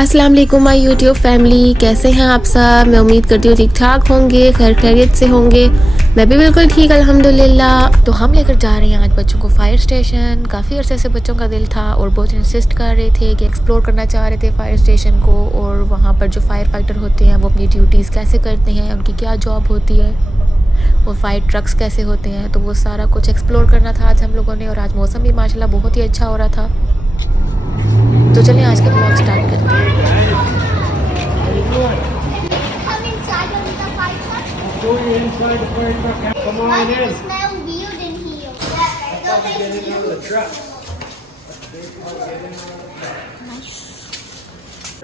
अस्सलाम वालेकुम my YouTube family, कैसे हैं आप सब। मैं उम्मीद करती हूँ ठीक ठाक होंगे, खैर खैरियत से होंगे। मैं भी बिल्कुल ठीक अल्हम्दुलिल्लाह। तो हम लेकर जा रहे हैं आज बच्चों को फायर स्टेशन। काफ़ी अरसे से बच्चों का दिल था और बहुत इंसिस्ट कर रहे थे कि एक्सप्लोर करना चाह रहे थे फायर स्टेशन को, और वहाँ पर जो फायर फाइटर होते हैं वो अपनी ड्यूटीज़ कैसे करते हैं, उनकी क्या जॉब होती है, और फायर ट्रक्स कैसे होते हैं, तो वो सारा कुछ एक्सप्लोर करना था आज हम लोगों ने। और आज मौसम भी माशाल्लाह बहुत ही अच्छा हो रहा था। तो चलिए आज का ब्लॉग स्टार्ट करते हैं।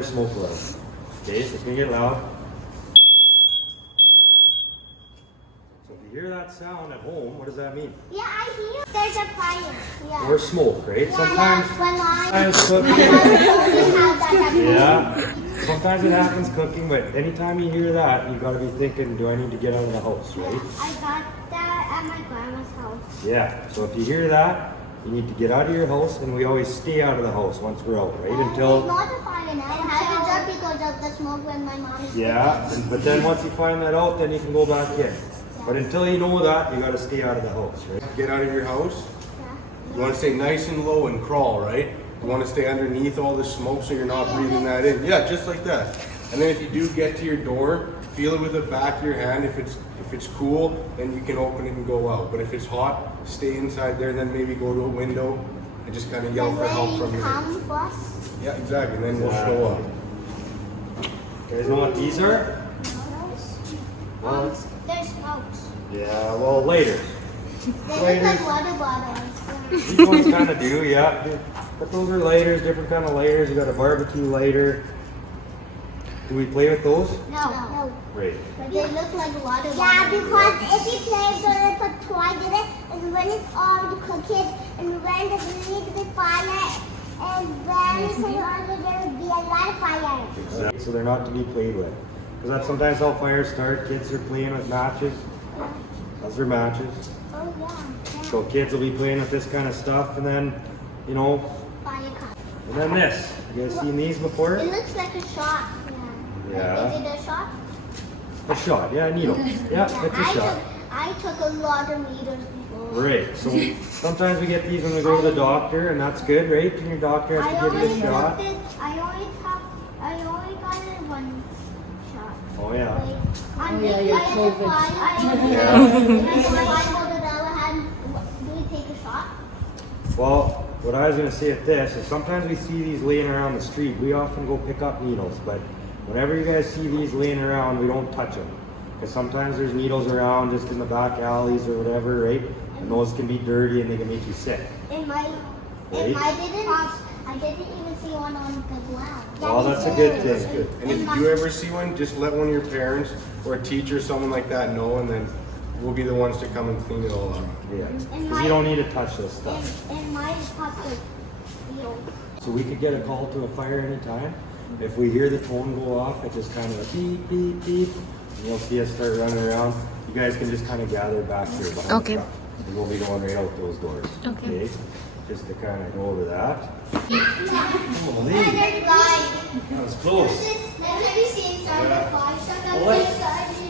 Smoke loud. Okay, so it's gonna get loud. So if you hear that sound at home, what does that mean? Yeah, I hear there's a fire. Yeah. Or smoke, right? Sometimes sometimes it happens cooking, but anytime you hear that, you gotta be thinking, do I need to get out of the house, right? I got that at my grandma's house. Yeah, so if you hear that, you need to get out of your house, and we always stay out of the house once we're out, right? Until... It's not a fire now. It has a job because of the smoke when my mom is Yeah, but then once you find that out, then you can go back in. But until you know that, you gotta stay out of the house, right? Get out of your house. You want to stay nice and low and crawl, right? You want to stay underneath all the smoke so you're not breathing that in. Yeah, just like that. And then if you do get to your door, feel it with the back of your hand. If it's cool, then you can open it and go out. But if it's hot, stay inside there. Then maybe go to a window and just kind of yell for help from your. come for us. Yeah, exactly. And then we'll show up. You guys know what these are? There's smokes. Yeah, well, later. They look like water bottles. These ones kind of do, yeah. But those are lighters, different kind of lighters. You got a barbecue lighter. Do we play with those? No. Right. But they look like water bottles. Yeah, because if you play with a little toy with it, and when it's all the cookies, and when the need the fire, and then it's there will be a lot of fire. Exactly. So they're not to be played with. Because that's sometimes how fires start. Kids are playing with matches. Those are matches. Oh yeah. So kids will be playing with this kind of stuff, and then, you know, Fire comes. and then this. You guys seen these before? It looks like a shot. Yeah. Is it a shot? A shot, yeah, a needle. Yeah, it's a shot. I took a lot of meters before. Right, so sometimes we get these when we go to the doctor, and that's good, right? And your doctor has to give you a shot. I only got it one shot. Oh yeah. Yeah, you're COVID. Do we take a shot? Well, what I was going to say at this is sometimes we see these laying around the street. We often go pick up needles, but whenever you guys see these laying around, we don't touch them. Because sometimes there's needles around just in the back alleys or whatever, right? And those can be dirty and they can make you sick. I didn't even see one on the ground. Well, that's a good thing. And if you do ever see one, just let one of your parents or a teacher, someone like that, know, and then we'll be the ones to come and clean it all up. Yeah, because you don't need to touch this stuff. And my pocket. So we could get a call to a fire anytime. If we hear the tone go off, it's just kind of a beep, beep, beep. And you'll see us start running around. You guys can just kind of gather back here behind the truck. And we'll be going right out those doors. Okay. Just to kind of go over that. Holy. That was close.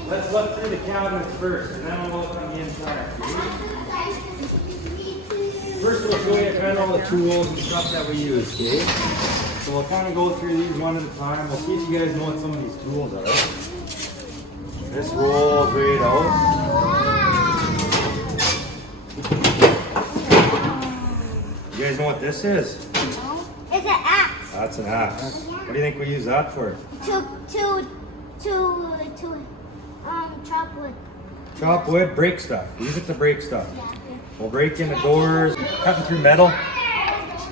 Let's look through the cabinets first, and then we'll look on the inside. First we'll show you kind of all the tools and stuff that we use, okay? So we'll kind of go through these one at a time. We'll see if you guys know what some of these tools are. This rolls right out. You guys know what this is? No. It's an axe. That's an axe. What do you think we use that for? To chop wood. Chop wood, break stuff. Use it to break stuff. Yeah. We'll break into doors, cutting through metal.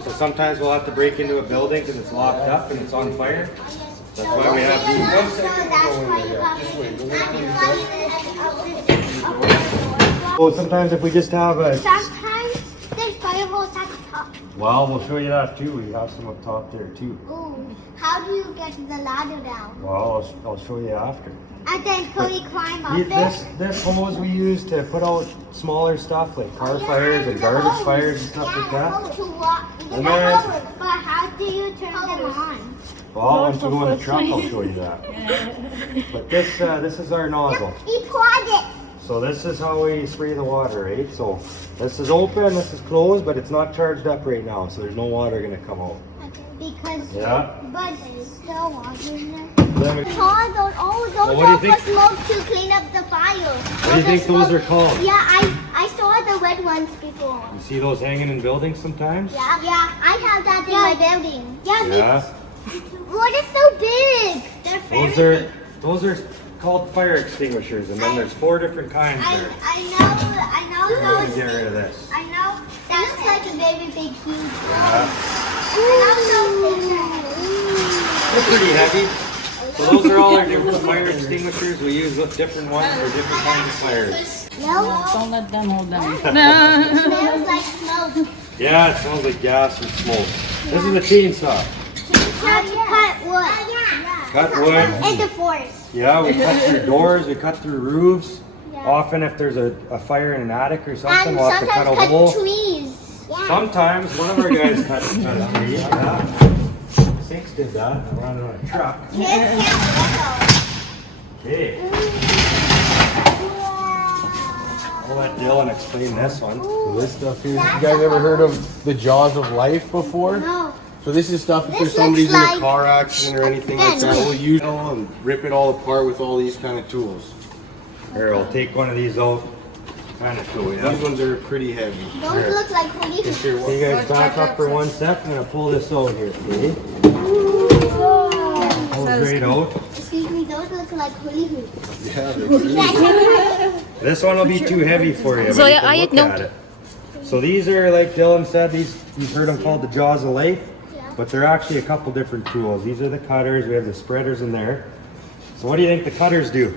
So sometimes we'll have to break into a building because it's locked up and it's on fire. That's why we have these. So sometimes if we just have a... Sometimes there's fireballs at the top. Well, we'll show you that too. We have some up top there too. Ooh. How do you get the ladder down? Well, I'll show you after. And then can we climb up it? This hose we use to put out smaller stuff like car fires and garbage fires and stuff like that. To what? And then, but how do you turn them on? Well, once we go in the truck, I'll show you that. But this is our nozzle. We poured it. So this is how we spray the water, right? So this is open, this is closed, but it's not charged up right now, so there's no water gonna come out. Because but there's still water in there. Then we- Those Well, what do you are think? for smoke to clean up the fire. What do you think those are called? Yeah, I saw the red ones before. You see those hanging in buildings sometimes? Yeah, I have that in my building. Yeah. What is so big? They're Those are called fire extinguishers, and then there's 4 different kinds there. I know Here, we those. can get rid of this. I know that looks like a very big, huge. Yeah. I know those things are heavy. They're pretty heavy. So those are all our different fire extinguishers. We use different ones for different kinds of fires. No, Don't let them hold them. it smells like smoke. Yeah, it smells like gas and smoke. This is a chainsaw. Cut wood. Cut wood. In the forest. Yeah, we cut through doors, we cut through roofs. Yeah. Often if there's a fire in an attic or something, And we'll have to cut sometimes a hole. cut trees. Yeah. Sometimes one of our guys cut a tree. Yeah. Sinks did that. I ran it on a truck. Kids can't Okay. I'll let Dylan explain this one. So this stuff here, you guys ever heard of the jaws of life before? No. So this is stuff if This there's somebody's in looks a like car accident or anything like that, fence. we'll use it all and rip it all apart with all these kind of tools. Here, I'll take one of these out. Kind of show you. These ones are pretty heavy. Those look like holy Get your So you guys back up for 1 sec. I'm gonna pull this out here. See? Pull it right out. Excuse me, those look like hula hoops. Yeah, they're pretty. This one will be too heavy for you. So but you yeah, can I look know. at it. So these are, like Dylan said, you've heard them called the jaws of life, but they're actually a couple different tools. These are the cutters. We have the spreaders in there. So what do you think the cutters do?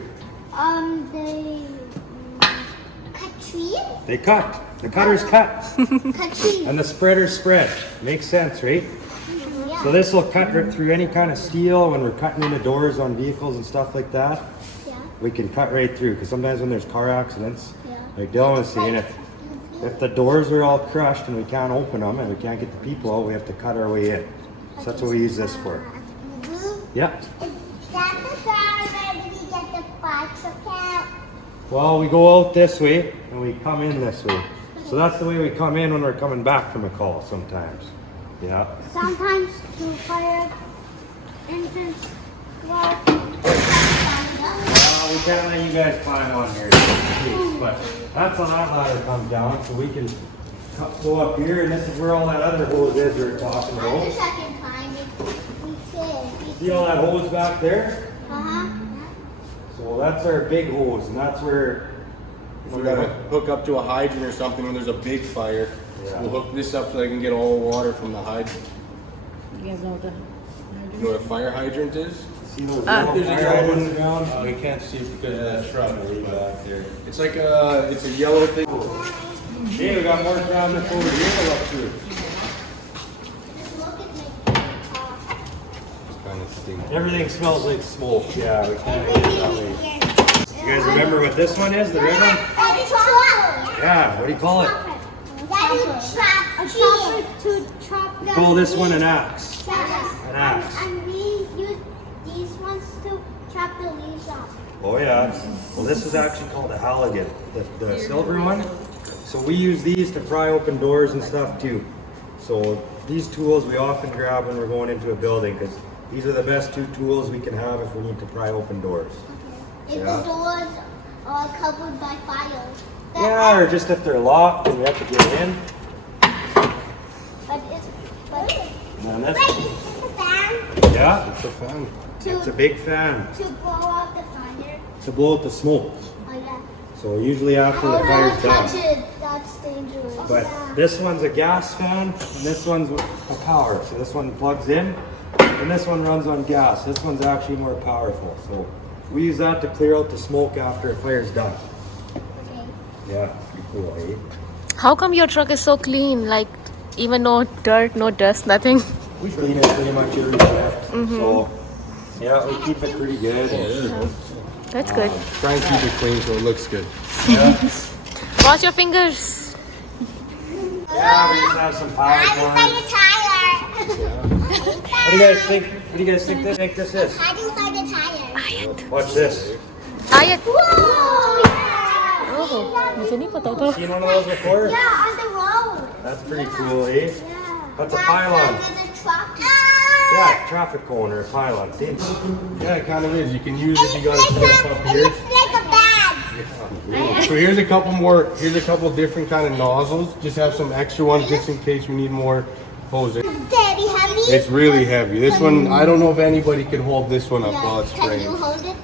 They cut trees. They cut. The cutters cut, Cut trees. and the spreaders spread. Makes sense, right? Yeah. So this will cut right through any kind of steel when we're cutting into doors on vehicles and stuff like that. Yeah. We can cut right through because sometimes when there's car accidents, Yeah. like Dylan was saying, if the doors are all crushed and we can't open them and we can't get the people out, we have to cut our way in. So that's what we use this for. Yeah. Is that the side where we get the fire truck out? Well, we go out this way and we come in this way. So that's the way we come in when we're coming back from a call sometimes. Yeah. Sometimes to fire entrance. Well, We can't let you guys climb on here, but that's how that ladder comes down, so we can go up here, and this is where all that other hose is we were talking I about. wish I can find it. We can. See all that hose back there? Uh-huh. So that's our big hose, and that's where If we gotta hook up to a hydrant or something when there's a big fire, Yeah. we'll hook this up so I can get all the water from the hydrant. You guys know what the You know what a fire hydrant is? see those There's a little fire yellow hydrants one. around. Oh, you can't see it because of that shrub back there. It's like it's a yellow thing. Hey, we got more cabinets over here to look through. Just look at my car. It's kind of stinky. Everything smells like smoke. Yeah, we can't get it that way. Everything You guys remember what this one is? The red one? That is chopper. Yeah. What do you call it? That is chop. A chopper to chop We call this one an axe. An axe. And we use these ones to chop the leaves off. Oh yeah. Well, this is actually called a halligan, the silver one. So we use these to pry open doors and stuff too. So these tools we often grab when we're going into a building because these are the best 2 tools we can have if we need to pry open doors. If Yeah. the doors are covered by fire. Yeah, or just if they're locked and we have to get in. But And then wait, this, is this a fan yeah, It's a fan. it's a big fan to blow out the fire? to blow out the smoke. Oh yeah. So usually after the Oh, fire's don't touch done. it. That's dangerous. But this one's a gas fan, and this one's a power. So this one plugs in, and this one runs on gas. This one's actually more powerful. So we use that to clear out the smoke after a fire's done. Okay. Yeah, pretty cool, eh? How come your truck is so clean? Like, even no dirt, no dust, nothing. We clean it pretty much every shift. So yeah, we keep it pretty good. That's good. Try and keep it clean so it looks good. Wash your fingers. Yeah, we just have some power I'm corns. like a tire. What do you guys think? What do you guys think this is? Hide inside the tire. Watch this. Ayat. Whoa! Oh, मुझे नहीं पता था. Seen one of those before? Yeah, on the road. That's pretty cool, eh? Yeah. That's a pylon. There's a truck. Yeah, traffic cone or a pylon. See? Yeah, it kind of is. You can use it if you got It's to like step up it here. looks like a bag. So here's a couple more. Here's a couple different kind of nozzles. Just have some extra ones just in case we need more hoses. Very heavy. It's really heavy. This one, I don't know if anybody can hold this one up while it's Can you spraying. hold it?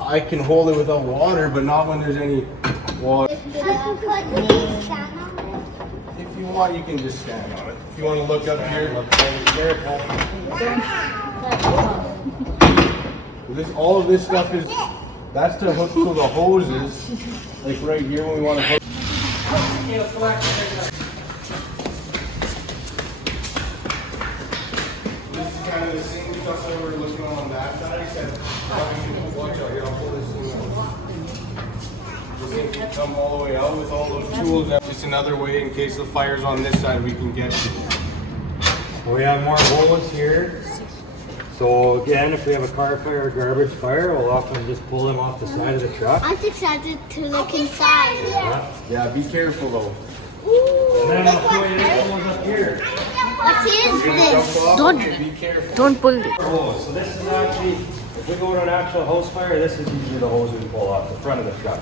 I can hold it without water, but not when there's any water. Could we stand on it? If you want, you can just stand on it. If you want to look up here, careful. All of this stuff is, that's to hook to the hoses, like right here when we want to hook. This is kind of the same stuff that we're looking on that side, except watch out here, I'll pull this thing out. This thing can come all the way out with all those tools. That's just another way in case the fire's on this side we can get to. We have more hose here. So again, if we have a car fire or garbage fire, we'll often just pull them off the side of the truck. I'm excited to look inside. Yeah, be careful though. And then I'll show you this hose up here. What is this? Don't- Okay, be careful. Don't pull it. Hose. So this is actually, if we go to an actual hose fire, this is usually the hose we pull off the front of the truck.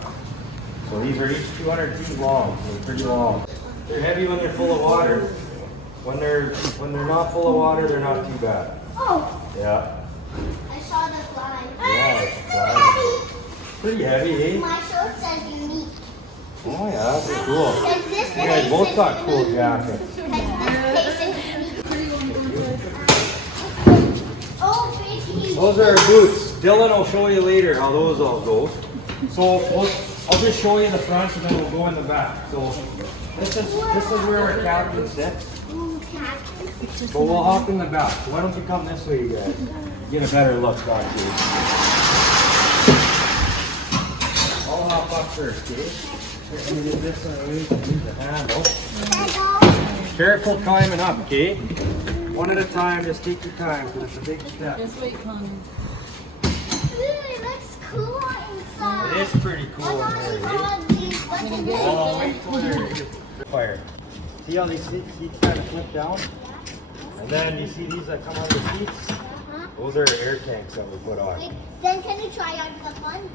So these are each 200 feet long, so they're pretty long. They're heavy when they're full of water. When they're not full of water, they're not too bad. Oh, Yeah. I saw the fly. Yeah, it's It's fly. heavy. Pretty heavy, eh? My shirt says unique. Oh yeah, that's cool. Because this You guys place both is got cool unique. jackets. Because this place is unique. Oh, pretty. Those are our boots. Dylan will show you later how those all go. So I'll just show you the front and then we'll go in the back. So this is where our captain sits. Ooh, cactus. But we'll hop in the back. So why don't you come this way, you guys? Get a better look, don't you? I'll hop up first, okay? Here, let me get this one away. Use the handle. Hello. Careful climbing up, okay? One at a time, just take your time because it's a big step. Just wait, Connie. Ooh, it looks cool inside. It is pretty cool in What's there, on eh? all these buttons? Oh, wait till they're fire. See how these seats kind of flip down? And then you see these that come on the seats? Those are air tanks that we put on. Wait, then can you try out the front?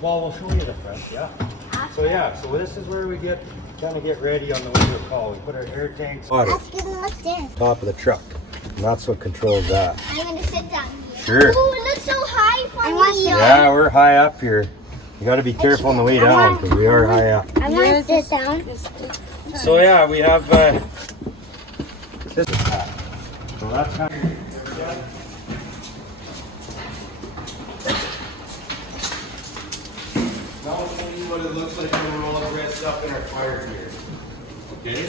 Well, we'll show you the front, yeah. So yeah, so this is where we kind of get ready on the winter call. We put our air tanks on Let's give them a stand. top of the truck. And that's what controls that. I'm gonna sit down here. Sure. Ooh, it looks so high for me. Yeah, we're high up here. You got to be careful on the way down because we are high up. I'm gonna sit down. So yeah, we have this. So that's kind of. Now I'll show you what it looks like when we're all dressed up in our fire gear. Okay?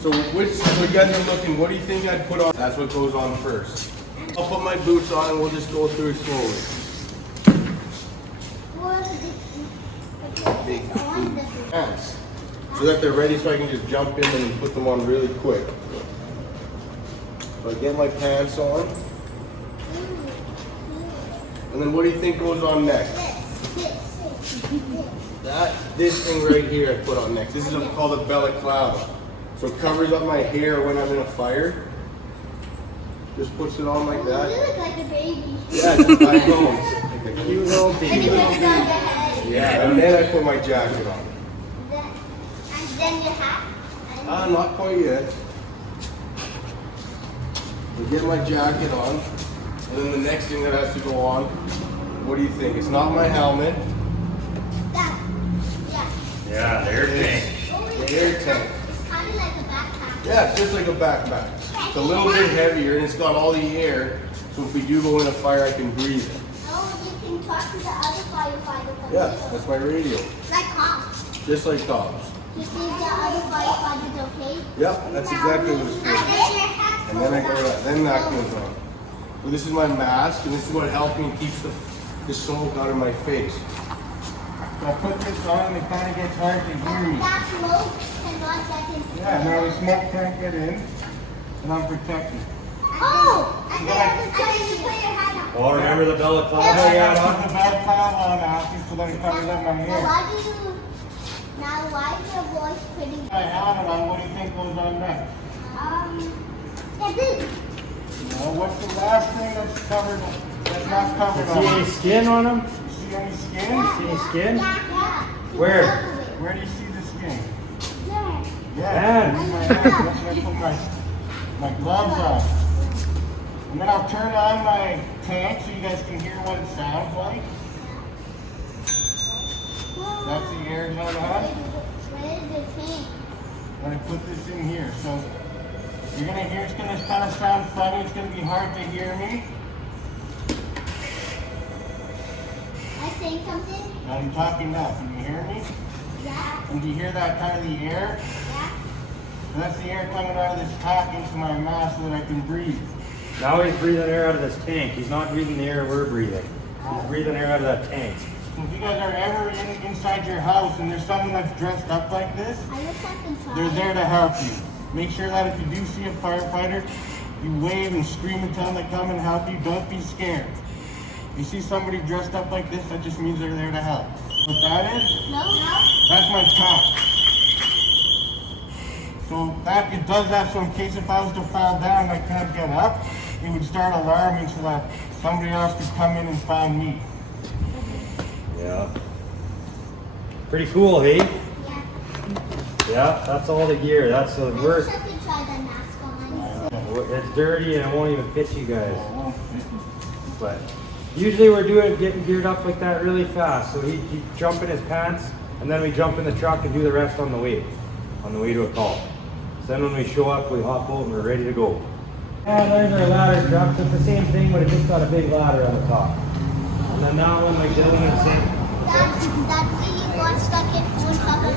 So you guys are looking, what do you think I'd put on? That's what goes on first. I'll put my boots on and we'll just go through it slowly. Big pants. So that they're ready so I can just jump in and put them on really quick. So I get my pants on. And then what do you think goes on next? This thing right here I put on next. This is called a balaclava. So it covers up my hair when I'm in a fire. Just puts it on like You that. look like a baby. Yeah, just I know. Like a cute little And baby. you put it on your head. Yeah, and then I put my jacket on. And then your hat. And Not quite yet. I get my jacket on. And then the next thing that has to go on, what do you think? It's not my helmet. that. Yeah. Yeah, the air tank. The air tank. It's kind of like a backpack. Yeah, it's just like a backpack. It's a little bit heavier and it's got all the air. So if we do go in a fire, I can breathe it. Oh, you can talk to the other firefighter. Yeah, that's my radio. Like cops. Just like cops. You see the other firefighters, okay? Yep, that's exactly what it's for. And then I go that. Then that goes on. So this is my mask, and this is what helps me keep the smoke out of my face. So I put this on, and it kind of gets hard to hear me. That smoke cannot get into Yeah, now the smoke can't get in, and I'm protected. Oh! And then you put your hat on. Oh, remember the balaclava you had Put on? the balaclava on after so that it covers up my Now hair. why is your voice pretty? I have it on. What do you think goes on next? The boot. No, what's the last thing that's covered? That's not covered See any on. skin on him? You see any skin? See any skin? Yeah. Where? Where do you see the skin? There. Yeah. Hands. on my hands. That's where I put my gloves on. And then I'll turn on my tank so you guys can hear what it sounds like. That's the air going on. Where is the tank? I'm gonna put this in here. So you're gonna hear it's gonna kind of sound funny. It's gonna be hard to hear me. I say something? Now I'm talking now. Can you hear me? Yeah. And do you hear that kind of the air? Yeah. And that's the air coming out of this tank into my mouth so that I can breathe. Now he's breathing air out of this tank. He's not breathing the air we're breathing. He's breathing air out of that tank. So if you guys are ever inside your house and there's someone that's dressed up like this, I wish I could try. they're there to help you. Make sure that if you do see a firefighter, you wave and scream and tell them to come and help you. Don't be scared. If you see somebody dressed up like this, that just means they're there to help. What that is? No. That's my top. So that it does that so in case if I was to fall down and I can't get up, it would start alarming so that somebody else could come in and find me. Yeah. Pretty cool, hey? Yeah. Yeah, that's all the gear. That's the I wish worst. I could try the mask on. It's dirty and it won't even fit you guys. But usually we're getting geared up like that really fast. So he jump in his pants and then we jump in the truck and do the rest on the way to a call. So then when we show up, we hop out and we're ready to go. Yeah, there's our ladder truck. It's the same thing, but it just got a big ladder on the top. And then that one, like Dylan was saying, That's where you got stuck in on top of